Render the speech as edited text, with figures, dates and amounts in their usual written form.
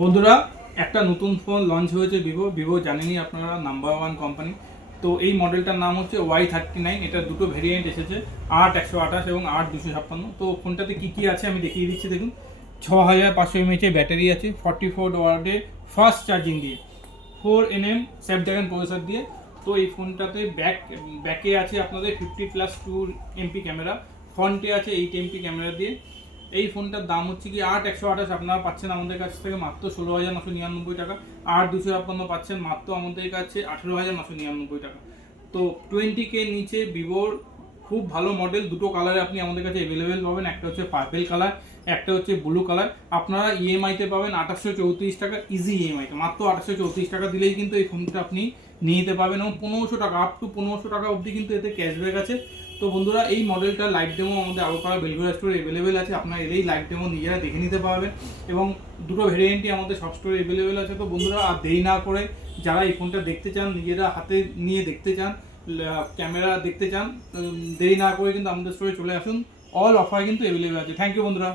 বন্ধুরা, একটা নতুন ফোন লঞ্চ হয়েছে ভিভো জানেনই আপনারা, নাম্বার ওয়ান কোম্পানি। তো এই মডেলটার নাম হচ্ছে Y39। এটা দুটো ভেরিয়েন্ট এসেছে, 8/128 এবং 8/256। তো ফোনটাতে কী কী আছে আমি দেখিয়ে দিচ্ছি। দেখুন, 6500 mAh ব্যাটারি আছে, 44 ওয়াটের ফাস্ট চার্জিং দিয়ে, 4nm স্ন্যাপড্রাগন প্রসেসর দিয়ে। তো এই ফোনটাতে ব্যাকে আছে আপনাদের 50+2 MP ক্যামেরা, ফ্রন্টে আছে 8 MP ক্যামেরা দিয়ে। এই ফোনটার দাম হচ্ছে কি 8/128 আপনারা পাচ্ছেন আমাদের কাছ থেকে মাত্র 16,999 টাকা। 8/256 পাচ্ছেন মাত্র আমাদের কাছে 18,999 টাকা। তো 20K নিচে ভিভোর খুব ভালো মডেল, দুটো কালারে আপনি আমাদের কাছে অ্যাভেলেবেল পাবেন। একটা হচ্ছে পার্পেল কালার, একটা হচ্ছে ব্লু কালার। আপনারা ইএমআইতে পাবেন 2834 টাকা, ইজি ইএমআইতে মাত্র 2834 টাকা দিলেই কিন্তু এই ফোনটা আপনি নিয়ে নিতে পারবেন। এবং 1500 টাকা, আপ টু 1500 টাকা অবধি কিন্তু এতে ক্যাশব্যাক আছে। তো বন্ধুরা, এই মডেলটা লাইভ ডেমো আমাদের আগরপাড়া বেলঘড়া স্টোরে অ্যাভেলেবেল আছে। আপনারা এলেই লাইভ ডেমো নিজেরা দেখে নিতে পারবেন। এবং দুটো ভেরিয়েন্টই আমাদের সব স্টোরে অ্যাভেলেবেল আছে। তো বন্ধুরা, আর দেরি না করে যারা এই ফোনটা দেখতে চান, নিজেরা হাতে নিয়ে দেখতে চান, ক্যামেরা দেখতে চান, দেরি না করে কিন্তু আমাদের স্টোরে চলে আসুন। অল অফার কিন্তু অ্যাভেলেবেল আছে। থ্যাংক ইউ বন্ধুরা।